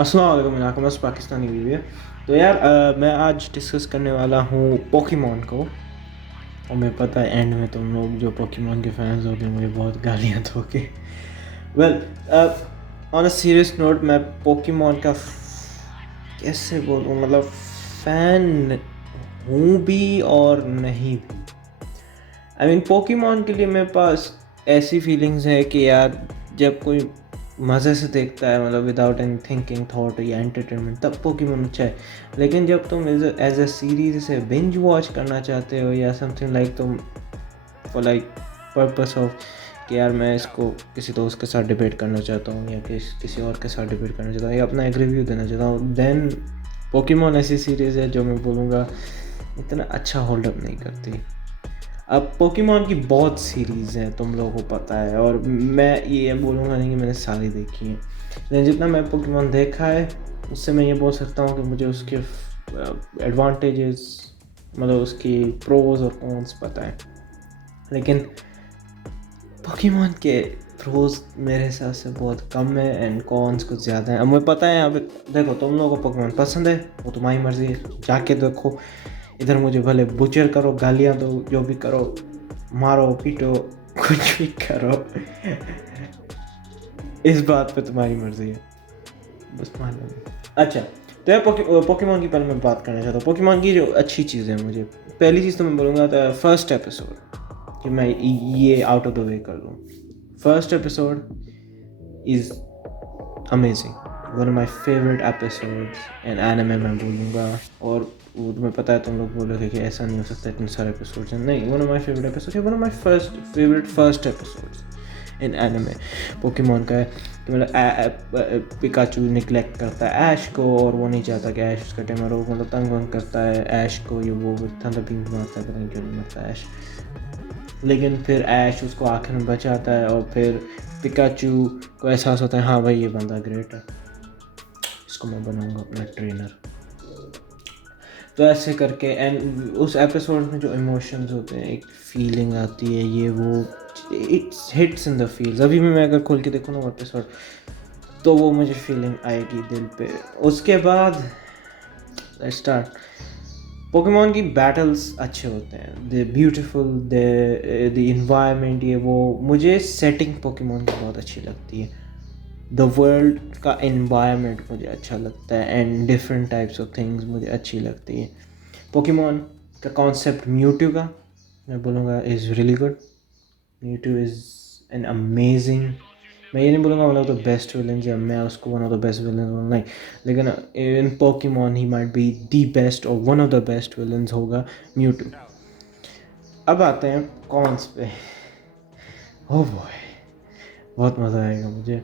अस्सलाम वालेकुम, मेरा नाम पाकिस्तानी वीडियो। तो यार मैं आज डिस्कस करने वाला हूँ पोकेमॉन को। और मैं पता है एंड में तुम लोग जो पोकेमॉन के फैंस होते हैं मुझे बहुत गालियाँ दोगे। Well, on a serious note, मैं पोकेमॉन का कैसे बोलूँ, मतलब फ़ैन हूँ भी और नहीं भी। आई मीन पोकेमॉन के लिए मेरे पास ऐसी फीलिंग्स है कि यार जब कोई मज़े से देखता है, मतलब विदाउट एनी थिंकिंग थॉट या एंटरटेनमेंट, तब पोकेमॉन अच्छा है। लेकिन जब तुम एज अ सीरीज से बिंज वॉच करना चाहते हो या समथिंग लाइक, तुम फॉर लाइक पर्पस ऑफ कि यार मैं इसको किसी दोस्त के साथ डिबेट करना चाहता हूँ या किसी और के साथ डिबेट करना चाहता हूँ या अपना एक रिव्यू देना चाहता हूँ, देन पोकेमॉन ऐसी सीरीज़ है जो मैं बोलूँगा इतना अच्छा होल्ड अप नहीं करती। अब पोकेमॉन की बहुत सीरीज़ हैं, तुम लोगों को पता है, और मैं ये बोलूँगा नहीं कि मैंने सारी देखी हैं, लेकिन जितना मैं पोकेमॉन देखा है उससे मैं ये बोल सकता हूँ कि मुझे उसके एडवांटेजेस, मतलब उसकी प्रोज और कॉन्स पता है। लेकिन पोकेमॉन के प्रोज मेरे हिसाब से बहुत कम है एंड कॉन्स कुछ ज़्यादा है। अब मुझे पता है, यहाँ पे देखो, तुम लोगों को पोकेमॉन पसंद है, वो तुम्हारी मर्ज़ी है, जाके देखो। इधर मुझे भले बुचर करो, गालियाँ दो, जो भी करो, मारो पीटो, कुछ भी करो, इस बात पे तुम्हारी मर्जी है, बस मान लो। अच्छा, तो यार पोकेमॉन की पहले मैं बात करना चाहता हूँ। पोकेमॉन की जो अच्छी चीज़ें हैं, मुझे पहली चीज़ तो मैं बोलूँगा तो फर्स्ट एपिसोड, कि मैं ये आउट ऑफ द वे कर दूँ। First episode is amazing, one of my favourite episodes in anime मैं बोलूँगा। और वो तुम्हें पता है, तुम लोग बोलोगे कि ऐसा नहीं हो सकता, इतने सारे एपिसोड्स हैं। नहीं, one of my favourite episode है, one of my first episodes in anime Pokemon का है कि मतलब पिकाचू निगलेक्ट करता है ऐश को, और वो नहीं चाहता कि ऐश उसका टेमर हो, मतलब तंग वंग करता है ऐश को, ये वो थंडर बीम मारता है, पता नहीं क्यों नहीं मरता ऐश। लेकिन फिर ऐश उसको आखिर में बचाता है, और फिर पिकाचू को एहसास होता है हाँ भाई ये बंदा ग्रेट है, इसको मैं बनाऊंगा अपना ट्रेनर। तो ऐसे करके एंड उस एपिसोड में जो इमोशंस होते हैं, एक फीलिंग आती है, ये वो it's hits in the feels. अभी भी मैं अगर खोल के देखूँ ना वो एपिसोड, तो वो मुझे फीलिंग आएगी दिल पे। उसके बाद लेट्स स्टार्ट। पोकेमॉन की बैटल्स अच्छे होते हैं, द ब्यूटीफुल, द इन्वायरमेंट, ये वो मुझे सेटिंग पोकेमॉन की बहुत अच्छी लगती है। द वर्ल्ड का एनवायरनमेंट मुझे अच्छा लगता है and different types of things मुझे अच्छी लगती है। पोकेमॉन का कॉन्सेप्ट म्यूट्यू का मैं बोलूँगा is really good. Mewtwo is an amazing, मैं ये नहीं बोलूँगा one of the best villain या मैं उसको one of the best villain नहीं, लेकिन in Pokemon he might be the best और one of the best villains होगा म्यूट्यू। अब आते हैं कॉन्स पे। ओह बॉय, बहुत मज़ा आएगा मुझे।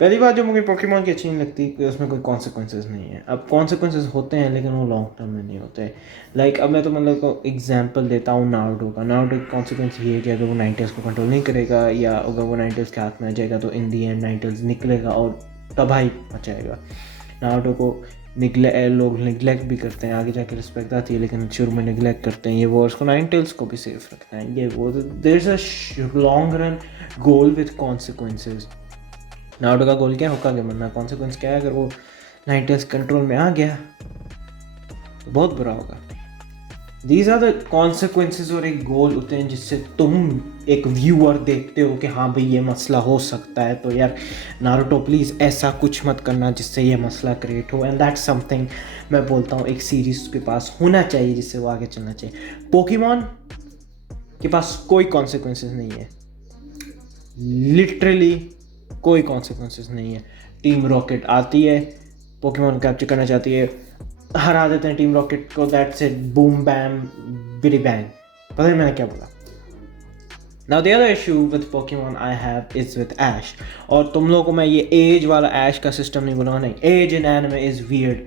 पहली बात जो मुझे पोकेमॉन की अच्छी नहीं लगती कि उसमें कोई कॉन्सिक्वेंसेस नहीं है। अब कॉन्सिक्वेंसेस होते हैं लेकिन वो लॉन्ग टर्म में नहीं होते। लाइक अब मैं तो मतलब को एग्जांपल देता हूँ नारुतो का। नारुतो की कॉन्सिक्वेंस ये है कि अगर वो नाइनटेल्स को कंट्रोल नहीं करेगा या अगर वो नाइनटेल्स के हाथ में आ जाएगा तो इन दी एंड नाइनटेल्स निकलेगा और तबाही मचाएगा। नारुतो को लोग निगलेक्ट भी करते हैं, आगे जाके रिस्पेक्ट आती है, लेकिन शुरू में निगलेक्ट करते हैं, ये वो। उसको नाइनटेल्स को भी सेफ रखना है, ये वो। There is a long run goal with consequences. Naruto का गोल क्या है? होकागे बनना। कॉन्सिक्वेंस क्या है? अगर वो नाइनटेल्स कंट्रोल में आ गया तो बहुत बुरा होगा। दीज आर द कॉन्सिक्वेंसेज, और एक गोल होते हैं जिससे तुम एक व्यूअर देखते हो कि हाँ भाई ये मसला हो सकता है, तो यार नारुतो प्लीज़ ऐसा कुछ मत करना जिससे ये मसला क्रिएट हो। एंड दैट्स समथिंग मैं बोलता हूँ एक सीरीज़ के पास होना चाहिए जिससे वो आगे चलना चाहिए। पोकेमॉन के पास कोई कॉन्सिक्वेंसेज नहीं है, लिटरली कोई कॉन्सिक्वेंसेस नहीं है। टीम रॉकेट आती है, पोकेमॉन कैप्चर करना चाहती है, हरा देते हैं टीम रॉकेट को, that's it, boom bam biddy bang. पता नहीं मैंने क्या बोला। Now the other issue with Pokemon I have is with Ash. और तुम लोगों को मैं ये एज वाला Ash का सिस्टम नहीं बोलूँगा, नहीं। Age in anime is weird.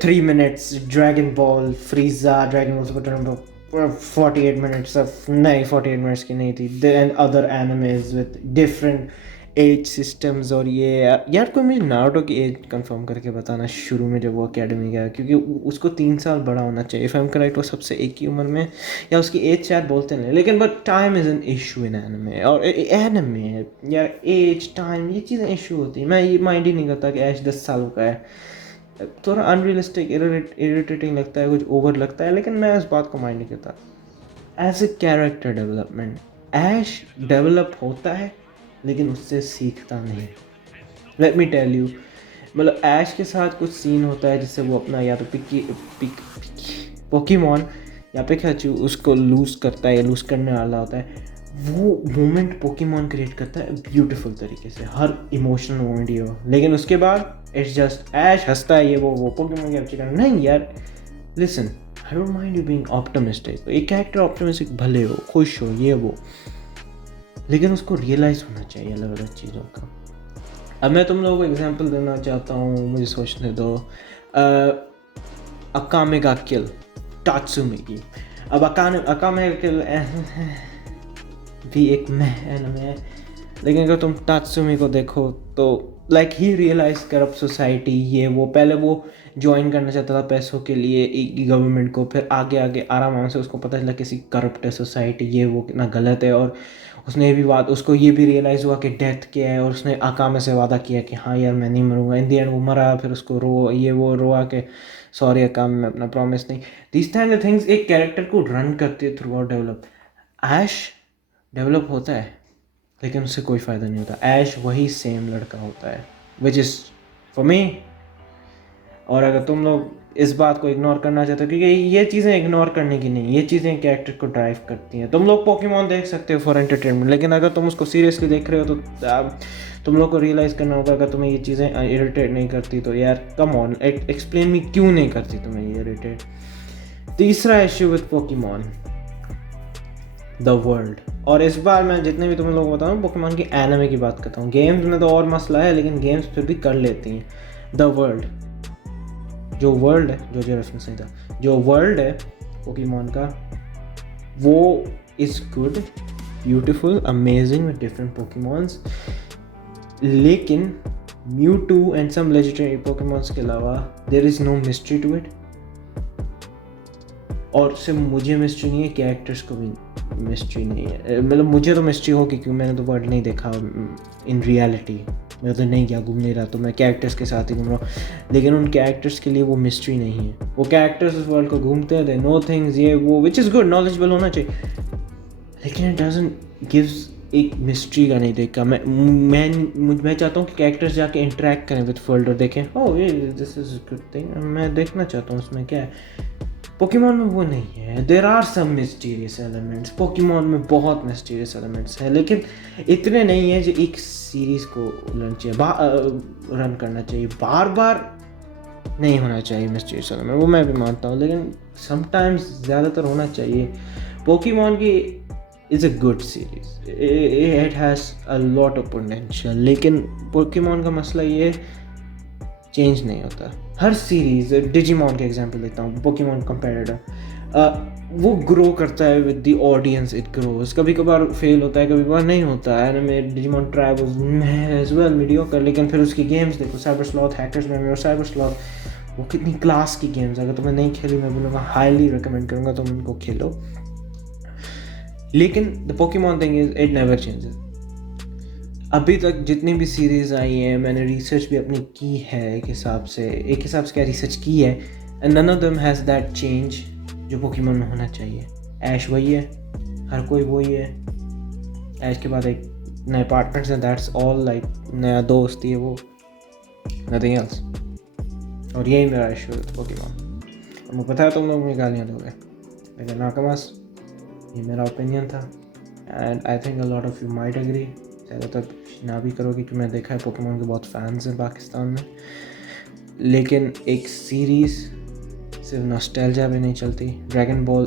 3 minutes Dragon Ball Frieza, Dragon Ball 48 minutes of, नहीं 48 minutes की नहीं थी। And other animes with different age systems और ये यार कोई मुझे नारुतो की एज कंफर्म करके बताना शुरू में जब वो एकेडमी गया, क्योंकि उसको 3 साल बड़ा होना चाहिए इफ़ आई एम करेक्ट, वो सबसे एक ही उम्र में, या उसकी एज शायद बोलते नहीं, लेकिन but time is an issue in anime, और एनिमे यार एज टाइम ये चीज़ें इशू होती है। मैं ये माइंड ही नहीं करता कि ऐश 10 साल का है, थोड़ा अनरियलिस्टिक इरिटेटिंग लगता है, कुछ ओवर लगता है, लेकिन मैं इस बात को माइंड नहीं करता। As a character development Ash develop होता है, लेकिन उससे सीखता नहीं। लेट मी टेल यू, मतलब ऐश के साथ कुछ सीन होता है जिससे वो अपना या तो पोकेमॉन या पिकाचू उसको लूज़ करता है या लूज़ करने वाला होता है, वो मोमेंट पोकेमॉन क्रिएट करता है ब्यूटीफुल तरीके से, हर इमोशनल मोमेंट ये हो, लेकिन उसके बाद इट्स जस्ट ऐश हंसता है, ये वो पोकेमॉन कैप्चर करना नहीं यार। Listen, I don't mind you being optimistic, एक कैरेक्टर ऑप्टिमिस्टिक भले हो, खुश हो, ये वो, लेकिन उसको रियलाइज़ होना चाहिए अलग अलग चीज़ों का। अब मैं तुम लोगों को एग्जांपल देना चाहता हूँ, मुझे सोचने दो। अकामे का किल टात्सुमी की, अब अकामे का किल भी एक एनिमे है, लेकिन अगर तुम टात्सुमी को देखो तो like he realise corrupt society, ये वो पहले वो ज्वाइन करना चाहता था पैसों के लिए गवर्नमेंट को, फिर आगे आगे आराम से उसको पता चला किसी करप्ट है सोसाइटी, ये वो कितना गलत है, और उसने भी उसको ये भी रियलाइज़ हुआ कि डेथ क्या है, और उसने अकामे से वादा किया कि हाँ यार मैं नहीं मरूंगा। इन दी एंड वो मरा, फिर उसको वो रोआ के सॉरी अकामे, मैं अपना प्रॉमिस नहीं। दिस काइंड ऑफ थिंग्स एक कैरेक्टर को रन करती है थ्रू आउट डेवलप। ऐश डेवलप होता है, लेकिन उससे कोई फ़ायदा नहीं होता। ऐश वही सेम लड़का होता है, विच इज़ फॉर मी। और अगर तुम लोग इस बात को इग्नोर करना चाहते हो, क्योंकि ये चीज़ें इग्नोर करने की नहीं, ये चीज़ें कैरेक्टर को ड्राइव करती हैं। तुम लोग पोकेमॉन देख सकते हो फॉर एंटरटेनमेंट, लेकिन अगर तुम उसको सीरियसली देख रहे हो तो तुम लोग को रियलाइज़ करना होगा, अगर तुम्हें ये चीज़ें इरिटेट नहीं करती तो यार कम ऑन एक्सप्लेन मी क्यों नहीं करती तुम्हें ये इरिटेट। तीसरा issue with Pokemon, the world. और इस बार मैं जितने भी तुम लोग बताऊँ पोकेमॉन की एनिमे की बात करता हूँ, गेम्स में तो और मसला है, लेकिन गेम्स फिर भी कर लेती हैं। द वर्ल्ड, जो वर्ल्ड है, जो रेफरेंस नहीं था, जो वर्ल्ड है पोकेमॉन का, वो is good, beautiful, amazing with different Pokemons, लेकिन Mewtwo and some legendary Pokemons के अलावा there is no mystery to it. और सिर्फ मुझे मिस्ट्री नहीं है, कैरेक्टर्स को भी मिस्ट्री नहीं है। मतलब मुझे तो मिस्ट्री होगी क्योंकि मैंने तो वर्ल्ड नहीं देखा इन रियलिटी, मैं तो नहीं गया, घूम नहीं रहा, तो मैं कैरेक्टर्स के साथ ही घूम रहा हूँ, लेकिन उन कैरेक्टर्स के लिए वो मिस्ट्री नहीं है। वो कैरेक्टर्स उस वर्ल्ड को घूमते हैं, दे नो थिंग्स, ये वो, विच इज़ गुड, नॉलेजेबल होना चाहिए, लेकिन इट डजंट गिव्स एक मिस्ट्री का नहीं देखा। मैं चाहता हूँ कि कैरेक्टर्स जाके इंटरेक्ट करें विद वर्ल्ड और देखें, ओह ये दिस इज गुड थिंग, मैं देखना चाहता हूँ उसमें क्या है। पोकेमॉन में वो नहीं है। There are some mysterious elements, Pokemon में बहुत मिस्टीरियस एलिमेंट्स हैं, लेकिन इतने नहीं है जो एक सीरीज़ को रन करना चाहिए। बार बार नहीं होना चाहिए मिस्टीरियस एलिमेंट, वो मैं भी मानता हूँ, लेकिन समटाइम्स ज़्यादातर होना चाहिए। पोकेमॉन की is a good series, it has a lot of potential, लेकिन पोकेमॉन का मसला ये चेंज नहीं होता। हर सीरीज़, डिजिमॉन के एग्जांपल देता हूँ, पोकेमॉन कंपेरेटर, वो ग्रो करता है with the audience, it grows. कभी कभार फेल होता है, कभी कभार नहीं होता है। Anime Digimon tri was as well mediocre, लेकिन फिर उसकी गेम्स देखो, साइबर स्लॉथ, हैकर्स मेमोरी और साइबर स्लॉथ, वो कितनी क्लास की गेम्स। अगर तुम्हें नहीं खेली, मैं बोलूँगा हाईली रिकमेंड करूँगा तुम उनको खेलो। लेकिन the Pokemon thing is it never changes. अभी तक जितनी भी सीरीज़ आई हैं, मैंने रिसर्च भी अपनी की है, एक हिसाब से क्या रिसर्च की है, and none of them has that change जो पोकेमॉन में होना चाहिए। ऐश वही है, हर कोई वही है। ऐश के बाद एक नए पार्टनर्स हैं, दैट्स ऑल, लाइक नया दोस्त है वो, नथिंग एल्स। और यही मेरा इशू है पोकेमॉन। मुझे पता है तुम लोग मुझे गालियाँ दोगे, लेकिन नाकमस, ये मेरा ओपिनियन था, and I think a lot of you might agree. ज़्यादातर ना भी करोगे कि मैं देखा है पोकेमॉन के बहुत फैंस हैं पाकिस्तान में, लेकिन एक सीरीज़ सिर्फ नॉस्टैल्जिया भी नहीं चलती। ड्रैगन बॉल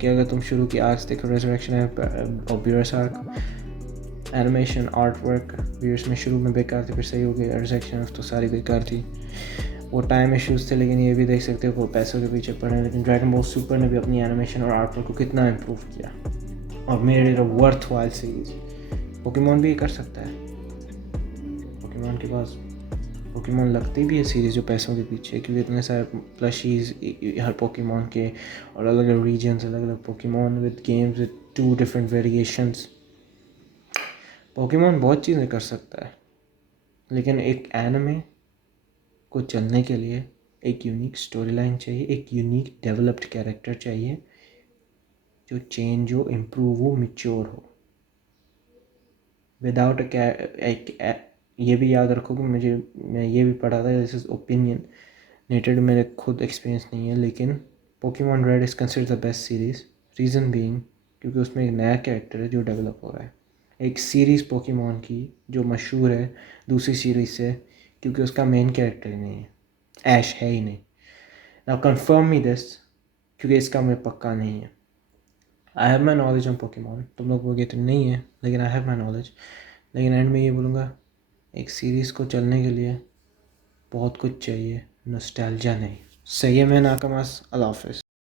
के अगर तुम शुरू की आर्क्स देखो, रिजरेक्शन है और ब्यूरस आर्क, एनिमेशन, आर्ट वर्क ब्यूरस में शुरू में बेकार थी, फिर सही हो गई। रिजरेक्शन तो सारी बेकार थी, वो टाइम इश्यूज़ थे, लेकिन ये भी देख सकते हो वो पैसों के पीछे पड़े। लेकिन ड्रैगन बॉल सुपर ने भी अपनी एनिमेशन और आर्ट वर्क को कितना इम्प्रूव किया और made it a worth while series. Pokemon भी कर सकता है, पोकेमॉन के पास पोकेमॉन लगती भी है सीरीज़ जो पैसों के पीछे, क्योंकि इतने सारे प्लशीज हर पोकेमॉन के और अलग अलग रीजन्स, अलग अलग Pokemon with games with 2 different variations. Pokemon बहुत चीज़ें कर सकता है, लेकिन एक एनिमे को चलने के लिए एक यूनिक स्टोरी लाइन चाहिए, एक यूनिक डेवलप्ड कैरेक्टर चाहिए जो चेंज हो, इम्प्रूव हो, मिच्योर हो। विदाउट ये भी याद रखो कि मैं ये भी पढ़ा था, दिस इज़ ओपिनियनेटेड, मेरे खुद एक्सपीरियंस नहीं है, लेकिन Pokemon red is considered the best series. Reason being क्योंकि उसमें एक नया कैरेक्टर है जो डेवलप हो रहा है, एक सीरीज़ पोकेमॉन की जो मशहूर है दूसरी सीरीज़ से, क्योंकि उसका मेन कैरेक्टर ही नहीं है, ऐश है ही नहीं। नाउ कंफर्म मी दिस, क्योंकि इसका मुझे पक्का नहीं है। I have my knowledge on Pokemon, तुम लोग बोलोगे तो नहीं है, लेकिन आई हैव माई नॉलेज। लेकिन एंड में ये बोलूँगा, एक सीरीज़ को चलने के लिए बहुत कुछ चाहिए, नॉस्टैल्जिया नहीं। सही है, मैं नाकमास, अल्लाह हाफ़िज़।